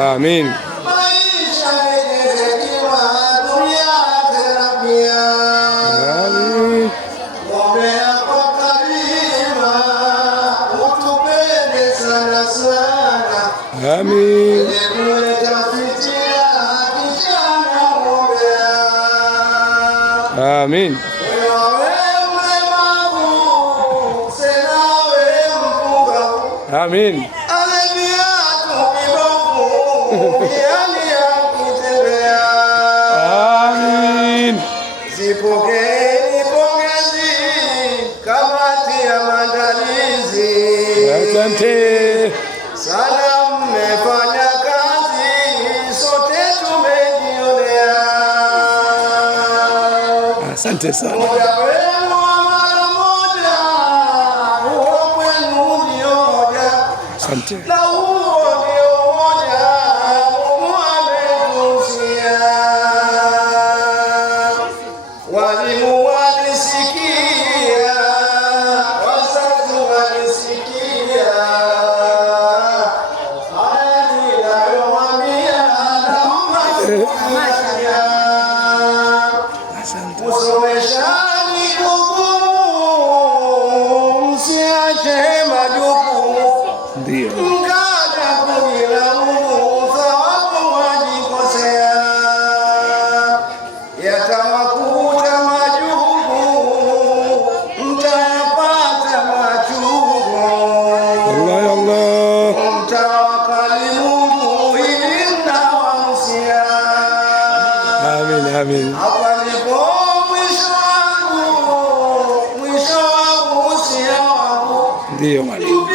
Amin. Maisha yenye hekima, dunia akhera pia. Amin. Ombea kwa Karima, utupende sana sana. Amin. Kuleta fitina, kijana ombea. Amin. Wewe mlemavu, senawe mpungavu. Amin. Amin. Zipokeni pongezi kamati ya maandalizi. Asante Sana mmefanya kazi, sote tumejionea. asante sana. Moja wenu mara moja, huo kwenu ndio hoja. Asante. Na huo ndio hoja Mungu amegusia. Walimu walisikia, wazazi walisikia. Haya ninayowaambia naomba kusikia. Asante. Usomeshaji kugumu, msiache majukumu. Ndio. Mkaja kujilaumu, thawabu wajikosea. Yatawakuta majukumu, mtayapata machungu. Allah ya Allah. Mtawakali Mungu, hili mnawahusia. Amin. Amin. Hapa ndipo mwisho wangu, mwisho wa uhusia wangu. Ndio mwalimu.